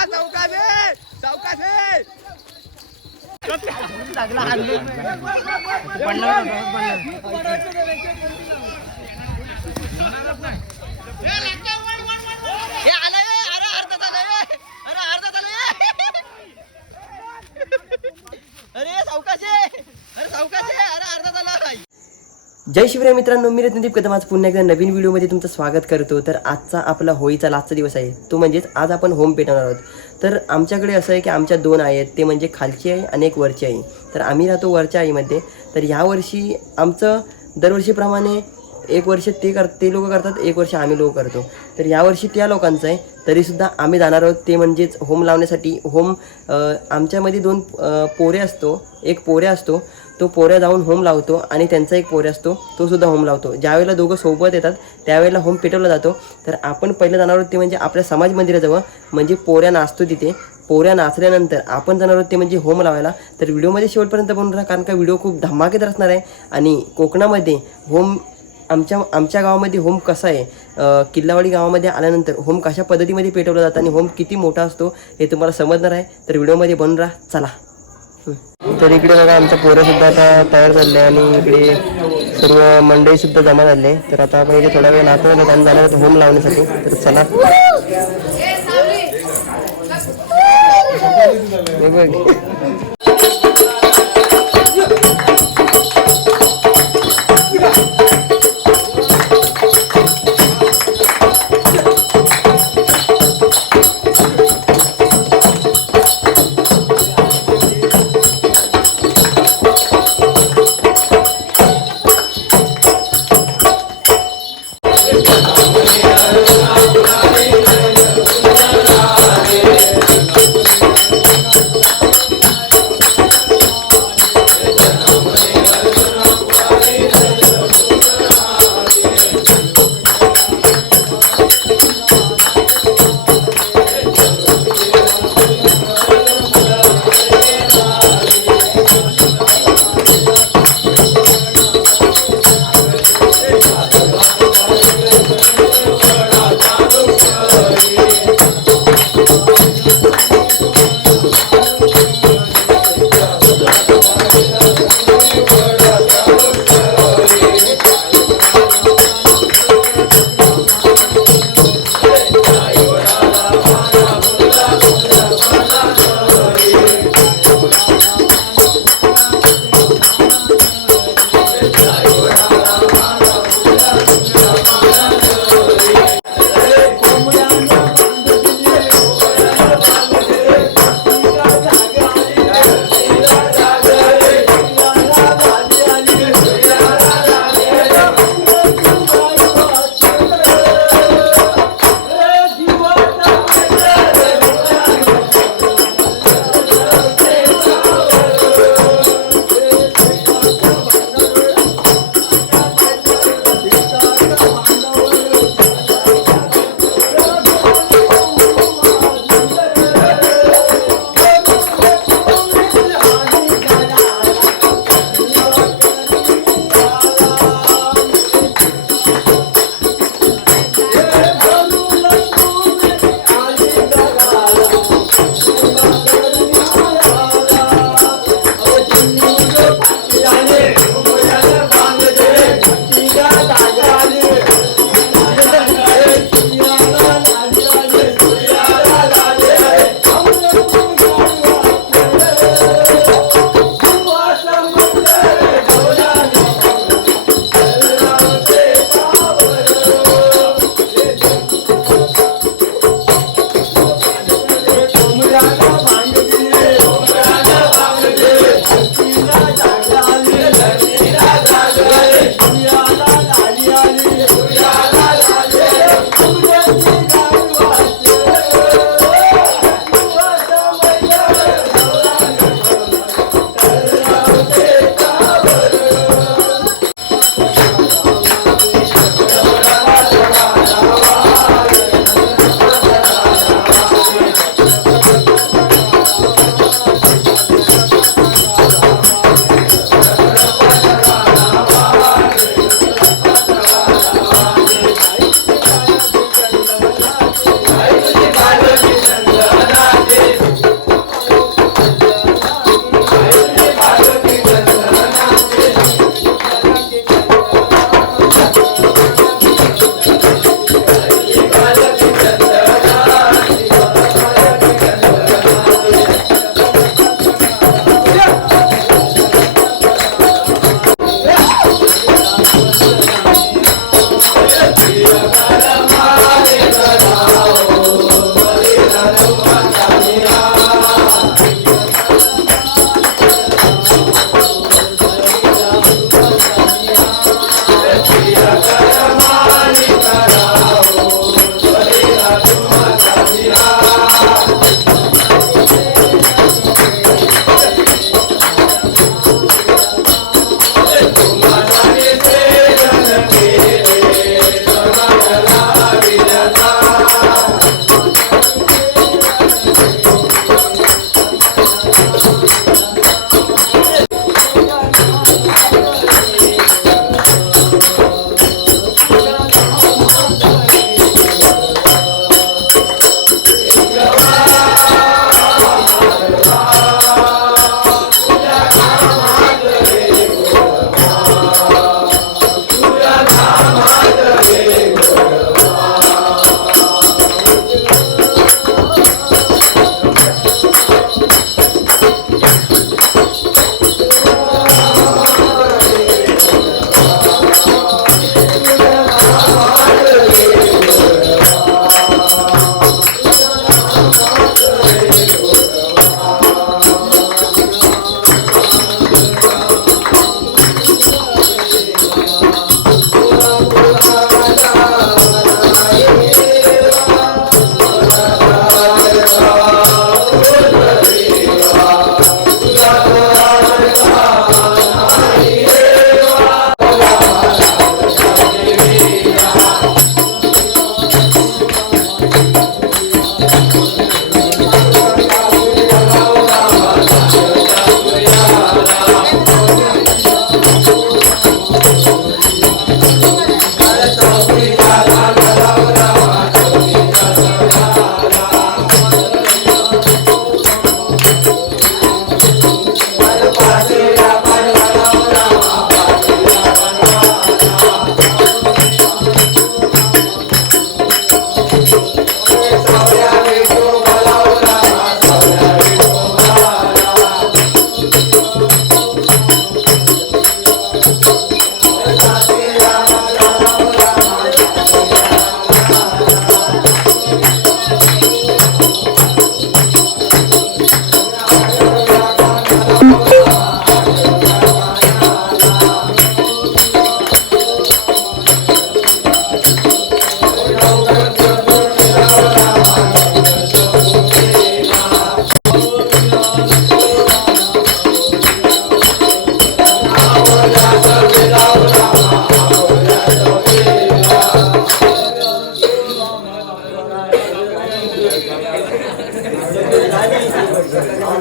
चला चौकात आहे चौकात आहे हे आलंय, अरे अर्धा झालंय, अरे अर्धा झालंय. अरे सावकाश आहे अरे सावकाश आहे अरे अर्धा झाला जय शिवराय मित्रांनो मी रत्नदीप कदम. आज पुन्हा एकदा नवीन व्हिडिओमध्ये तुमचं स्वागत करतो. तर आजचा आपला होळीचा लास्टचा दिवस आहे. तो म्हणजेच आज आपण होम पेटवणार आहोत. तर आमच्याकडे असं आहे की आमच्या दोन आहेत. ते म्हणजे खालची आई आणि एक वरची आई. तर आम्ही राहतो वरच्या आईमध्ये. तर ह्या वर्षी आमचं दरवर्षीप्रमाणे एक वर्ष ते कर ते लोक करतात. एक वर्ष आम्ही लोक करतो. तर यावर्षी त्या लोकांचं आहे. तरीसुद्धा आम्ही जाणार आहोत. ते म्हणजेच होम लावण्यासाठी होम आमच्यामध्ये दोन पोरे असतो. एक पोऱ्या असतो. तो पोऱ्या जाऊन होम लावतो आणि त्यांचा एक पोऱ्या असतो तो सुद्धा होम लावतो. ज्यावेळेला दोघं सोबत येतात त्यावेळेला होम पेटवला जातो. तर आपण पहिलं जाणार आहोत ते म्हणजे आपल्या समाज मंदिराजवळ म्हणजे पोऱ्या नाचतो तिथे. पोऱ्या नाचल्यानंतर आपण जाणार आहोत ते म्हणजे होम लावायला. तर व्हिडिओमध्ये शेवटपर्यंत बनून राहा कारण का व्हिडिओ खूप धमाकेदार असणार आहे. आणि कोकणामध्ये होम आमच्या आमच्या गावामध्ये होम कसा आहे? किल्लावाडी गावामध्ये आल्यानंतर होम कशा पद्धतीमध्ये पेटवला जातं आणि होम किती मोठा असतो हे तुम्हाला समजणार आहे. तर व्हिडिओमध्ये बनून राहा चला. तर इकडे बघा आमच्या पोरं सुद्धा आता तयार झाले आणि इकडे सर्व मंडळी सुद्धा जमा झाले. तर आता आपण इथे थोडा वेळ नाचतो आणि त्यांना जाणार आहोत होम लावण्यासाठी. तर चला. हे बघ.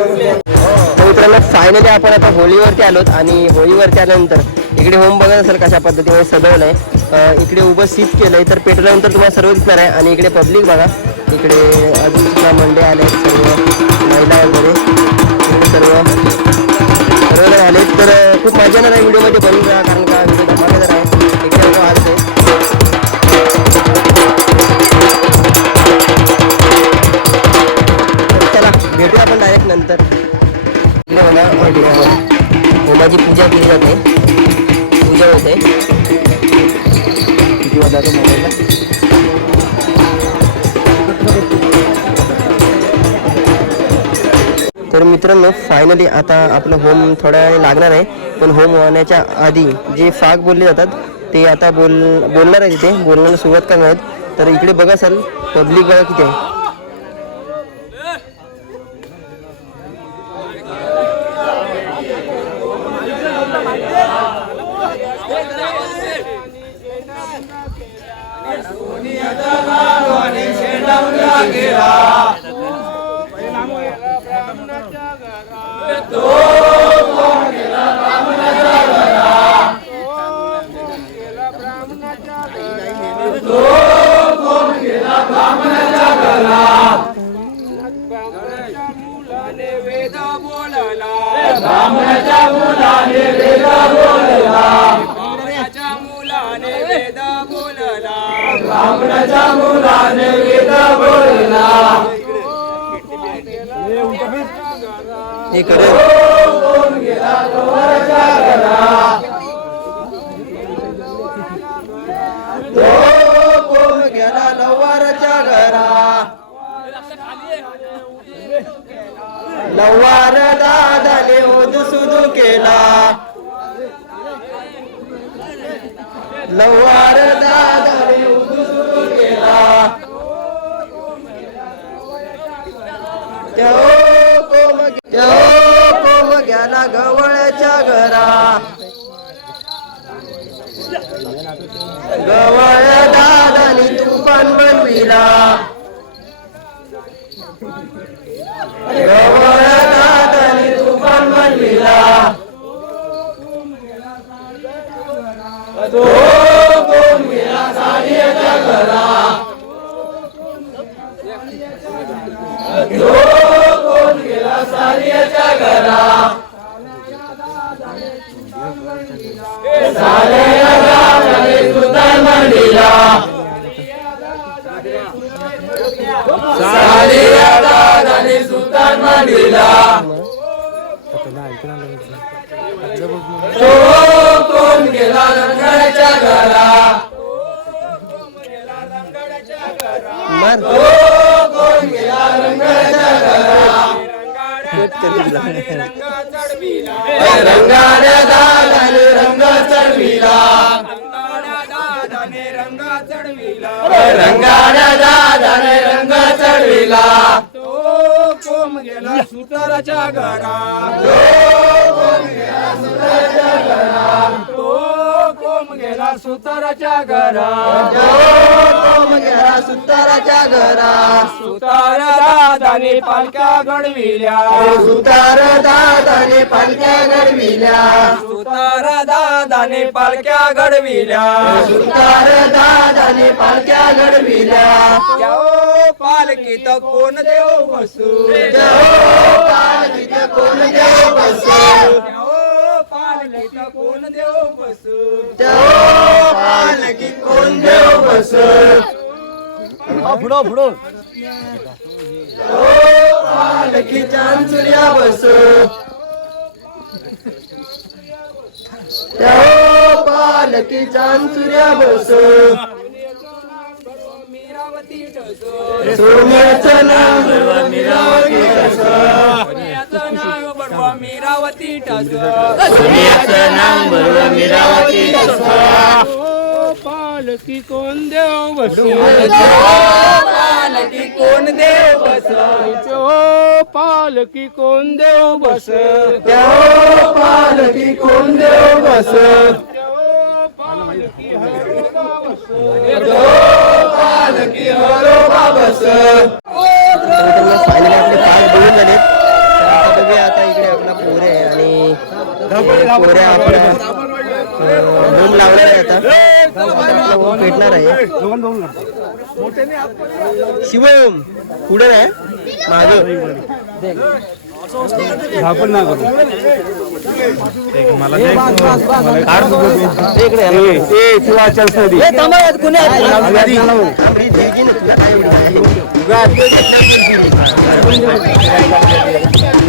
मित्रांनो फायनली आपण आता होळीवरती आलोत आणि होळीवरती आल्यानंतर इकडे होम बघत असेल कशा पद्धतीने सजवलंय अं, इकडे उभं सीट केलंय तर पेटल्यानंतर तुम्हाला सर्व दिसणार आहे आणि इकडे पब्लिक बघा. इकडे अजून सुद्धा मंडे आले सर्व महिला वगैरे. सर्व. सर्व आले तर खूप मजा येणार आहे व्हिडिओमध्ये. बनून राहा कारण का व्हिडिओ धमाकेदार आहे. इकडे लोकं नंतर. इकडे बघा होम- होमाची पूजा केली जाते. पूजा होते. किती वाजता मोबाईलला? तर मित्रांनो फायनली आता आपलं होम थोड्या वेळ लागणार आहे. पण होम होण्याच्या आधी जे फाग बोलले जातात ते आता बोल बोलणार आहे तिथे. बोलण्याला सुरुवात करणार आहेत. तर इकडे बघा सर पब्लिक बघा किती आहे. लवार दादाने ओद सुदू केला लवार दादाने ओद सुदू केला त्यो कोम त्यो कोम गेला गवळ्याच्या घरा। गवळ दादानी तुफान बनविला गवळ दादानी तुफान बनविला तो रंगाड्या दादाने रंग चढविला. दादाने रंग चढविला दादाने रंग चढविला तो कोम गेला सुताराच्या घरा तो कोम गेला सुताराच्या घरा सुताराच्या घरा. सुतार दादाने पालख्या घडविल्या. सुतार दादाने पालख्या घडविल्या. सुतार दादाने पालख्या घडविल्या. सुतार दादाने पालख्या घडविल्या. पालखीत कोण देव बसू. पालखीत कोण देव बसो. पालखीत कोण देव बसू पालखीत कोण देव बसो बसो त्या पालखी चांचुर्या बसो मीरावती ठसो सोन्याचं नाव मिरावती सोन्याचं नाव मीरावती ठसो सोन्याचं नाव पालकी कोण देव बसू कोण देव बसो पालकी कोण देव बस त्या कोण देव बस पालकी हरोबा बस पालखी फायनली आपले पाच झाले आता बघूया आता इकडे आपला पोरे आहे आणि होम लावणार आहे आता. आपला होम भेटणार आहे. शिवम पुढे नाही माग ना.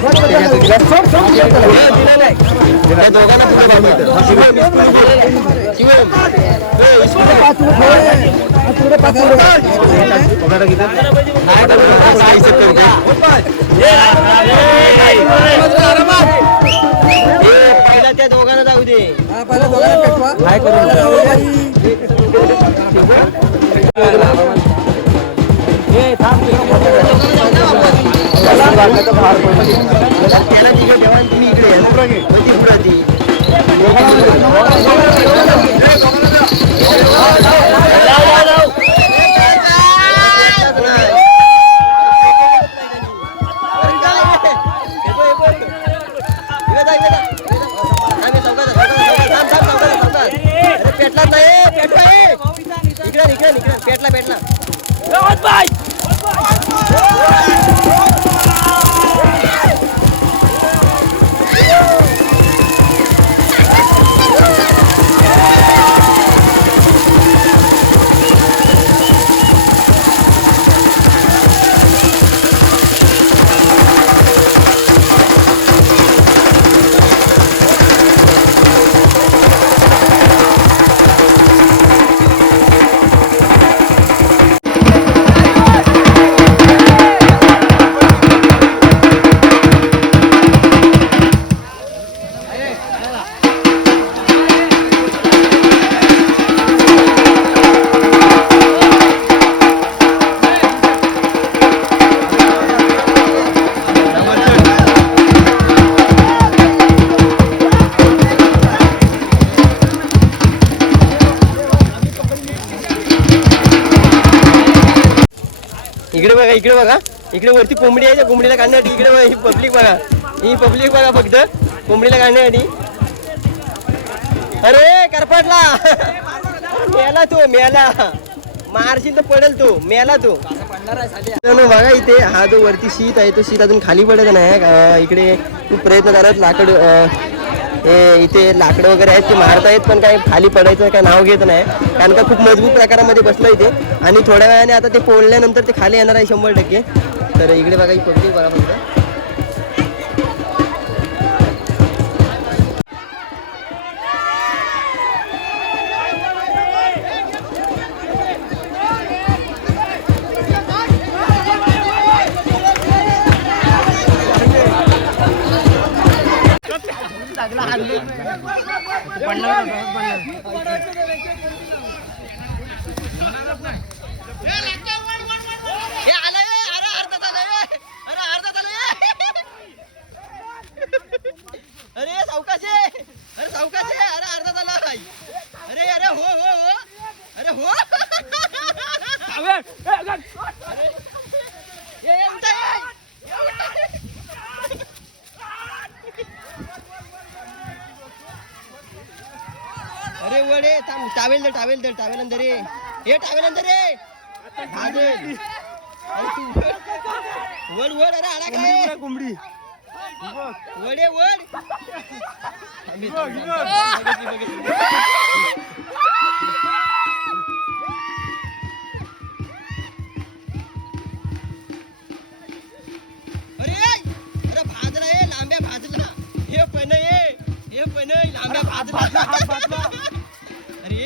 थांबा थांब काय त्या दोघांना काय करू? इज्जत करू काय? ए, पहिला त्या दोघांना जाऊ दे त्याला तिकडे ठेवा आणि तुम्ही इकडे या. मग ती पुढं ती. इकडे जा, इकडे जा. थांब, हे चौकात जा, चौकात जा. थांब, थांब, चौकात जा, चौकात. अरे पेटला नाही ए, पेटला ए. इकडे इकडे इकडे पेटला पेटला इकडे बघा इकडे बघा. इकडे वरती कोंबडी आहे त्या कोंबडीला काढण्यासाठी इकडे बघा ही पब्लिक बघा. ही पब्लिक बघा फक्त. कोंबडीला काढण्यासाठी. अरे करपटला. मेला तो मेला. मारशील तर पडेल तो मेला तो. मित्रांनो, बघा इथे हा जो वरती शीत आहे तो शीत अजून खाली पडत नाही. इकडे खूप प्रयत्न करत लाकड हे इथे लाकडं वगैरे आहेत ते मारतायत पण काही खाली पडायचं काय नाव घेत नाही. कारण का खूप मजबूत प्रकारामध्ये बसलं इथे आणि थोड्या वेळाने आता ते पोळल्यानंतर ते खाली येणार आहे शंभर टक्के. तर इकडे बघा ही पब्लिक बघा हे, अरे. अरे. अरे सावकाश अरे सावकाश अरे अर्धा झाला. अरे अरे हो हो हो. अरे हो. ये, ये, उठा, ये. ये, उठा. अरे वडे थांब टावेल दे टावेल दे टावेल अंदर रे हे टावेल अंदर रे. अरे तू वड. अरे आडा काय? कोंबडी वडे वड. अरे अरे भाजला ये लांब्या भाजला. हे पण ये हे पण लांब्या भाजला.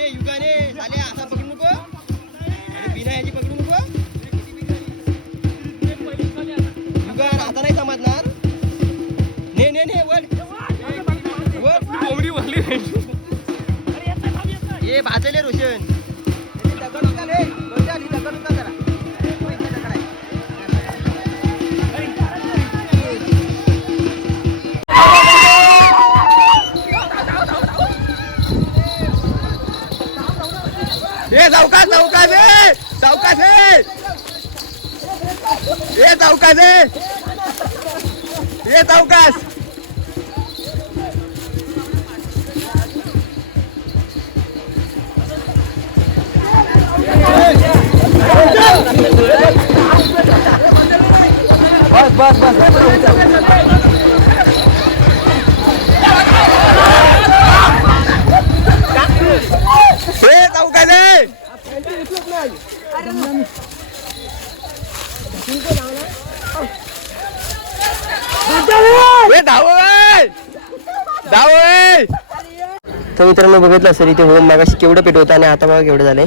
युगाने झाले असा पकडू नको. अरे बिना याची पकडू नको. युगान आता नाही समजणार. ने ने ने वड वड कोंबडी भरली ये भाजले रोशन. ए चौकास चौकास ए चौकास ए ए चौकास ए ए चौकास बस बस बस ए चौकास ए ए धाव ए! धाव ए! तर मित्रांनो बघितलं असेल इथे होम मागाशी केवढं पेट होतं आणि आता बघा केवढं झालंय.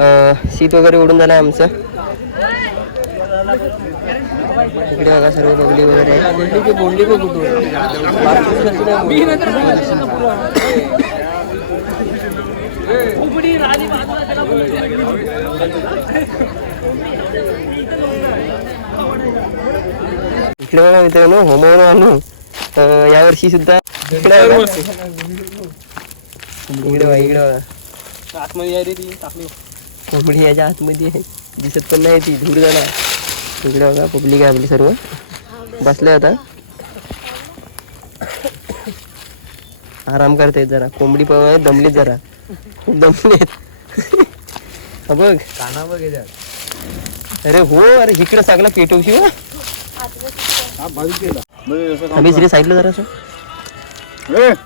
अं, शीत वगैरे उडून झालंय आमचं. इकडे बघा सर्व बगली वगैरे आहे. बोलली की बोलली की कुठून बाकीचं नाही बोलत. इकडे बघा मित्रांनो होमवर आणू. अं, यावर्षी सुद्धा इकडे बघा. इकडे बघा इकडे बघा. आतमध्ये रे ती टाकली कोंबडी याच्या आतमध्ये आहे. दिसत पण नाही ती धूर झाला. इकडे बघा पब्लिक आहे आपली सर्व. बसले आता. आराम करतायत जरा. कोंबडी पण दमलीत जरा. खूप दमलेत. हा बघ. काना बघ अरे हो अरे इकडे चांगला पेटवशी हो. बाजू केला आम्ही श्री साईडला जरा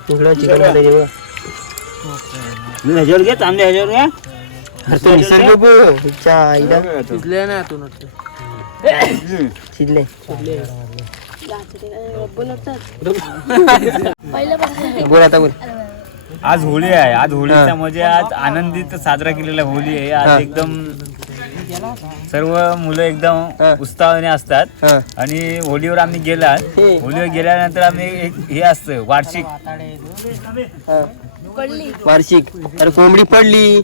इकडं चिकन घालायचे बघ ह्याच्यावर घे तांबे ह्याच्यावर घ्या अरे तो निसर्ग बघ. हिच्या आईला शिजले ना तू शिजले बोल आता बोल. आज होळी आहे. आज होळीचा म्हणजे आज आनंदित साजरा केलेला होळी आहे. हा. आज एकदम सर्व मुलं. एकदम उत्साहाने असतात. आणि होळीवर आम्ही गेला हे. होळीवर गेल्यानंतर आम्ही एक हे असतं वार्षिक. वार्षिक. अरे कोंबडी पडली.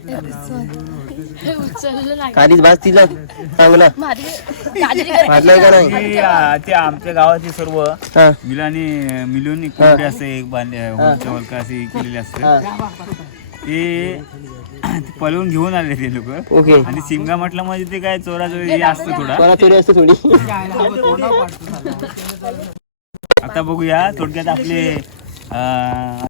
कालीच भास तिला. चांगला वाटलंय का नाही ती, आ, ते आमच्या गावाची सर्व हा. मिलानी एक कोंबडी असते एक बांधले वलका अशी केलेली असते. हा. ते ते पळवून घेऊन आले ते लोक. ओके. आणि शिमगा म्हटलं म्हणजे ते काय चोरा चोरी हे असतं थोडा. मला चोरी असते थोडी. आता बघूया थोडक्यात आपले अं,